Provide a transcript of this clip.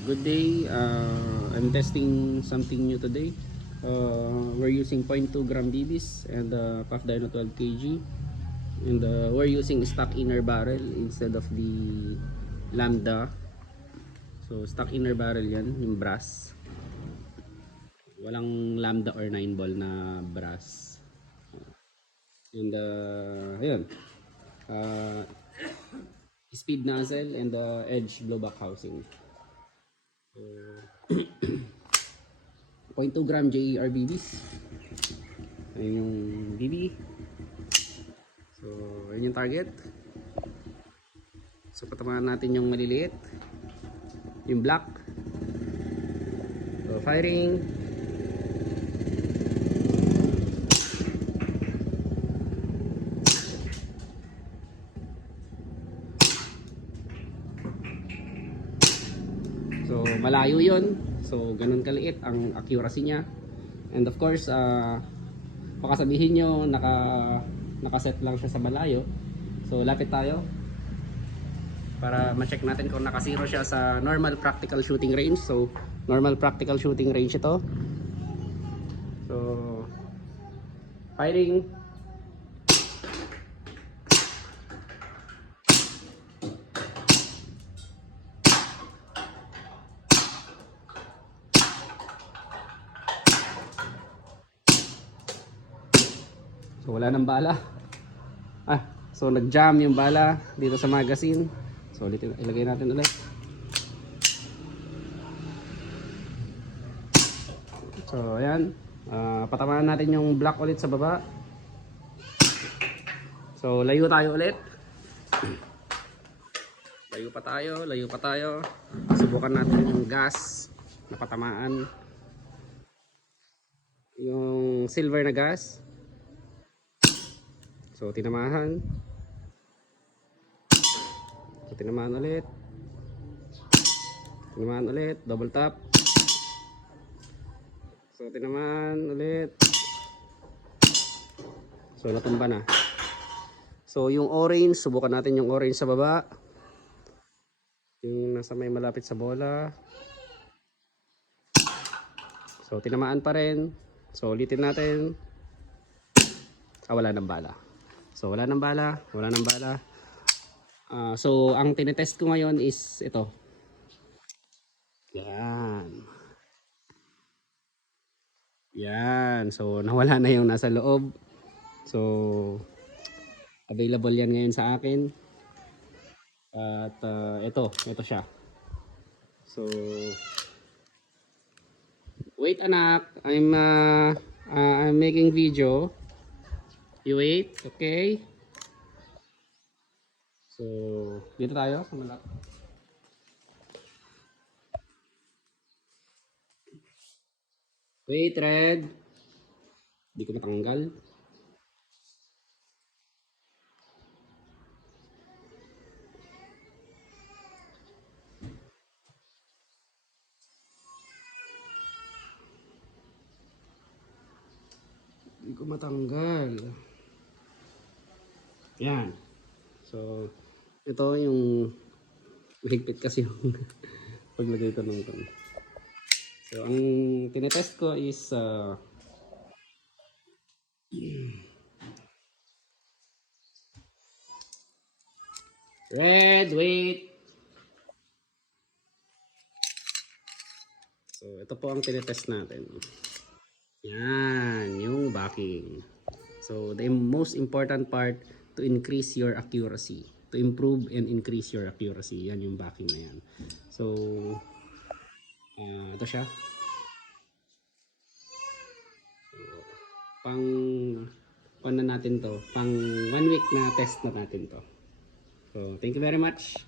Good day. I'm testing something new today. We're using 0.2 gram BBs and PAF Dyno 12 kg, and we're using stock inner barrel instead of the Lambda. So stock inner barrel yan, yung brass. Walang Lambda or 9 ball na brass. And ayun. Uh, Speed nozzle and edge blowback housing. So 0.2 gram JER BBs. Ayun yung BB. So ayun yung target. So patamaan natin yung maliliit, yung black. So firing. So malayo yun. So ganun kaliit ang accuracy niya. And of course, baka sabihin nyo nakaset lang siya sa malayo. So lapit tayo para ma-check natin kung naka-zero siya sa normal practical shooting range. So normal practical shooting range ito. So firing. So wala nang bala. So nag-jam yung bala dito sa magazine. So ulit ilagay natin ulit. So ayan, patamaan natin yung black ulit sa baba. So layo tayo ulit. Layo pa tayo. Subukan natin yung gas na patamaan. Yung silver na gas. So tinamahan. So tinamahan ulit. Tinamahan ulit, double tap. So tinamahan ulit. So natumba na. So yung orange, subukan natin yung orange sa baba. Yung nasa may malapit sa bola. So tinamaan pa rin. So ulitin natin. Wala nang bala. So wala nang bala. So ang tinetest ko ngayon is ito. Yan. So nawala na yung nasa loob. So available yan ngayon sa akin. At ito siya. So wait anak, I'm making video. You wait, okay? So dito tayo sa malap. Wait, red. Hindi ko matanggal. Hindi ko matanggal. Yan. So ito yung mahigpit kasi yung paglagay ko ng gun. So ang tinetest ko is red, wait. So ito po ang tinetest natin. Yan, yung backing. So the most important part to increase your accuracy, to improve and increase your accuracy, yan yung backing na yan. So ito siya. So, pang na natin to, pang 1 week na test na natin to. So thank you very much.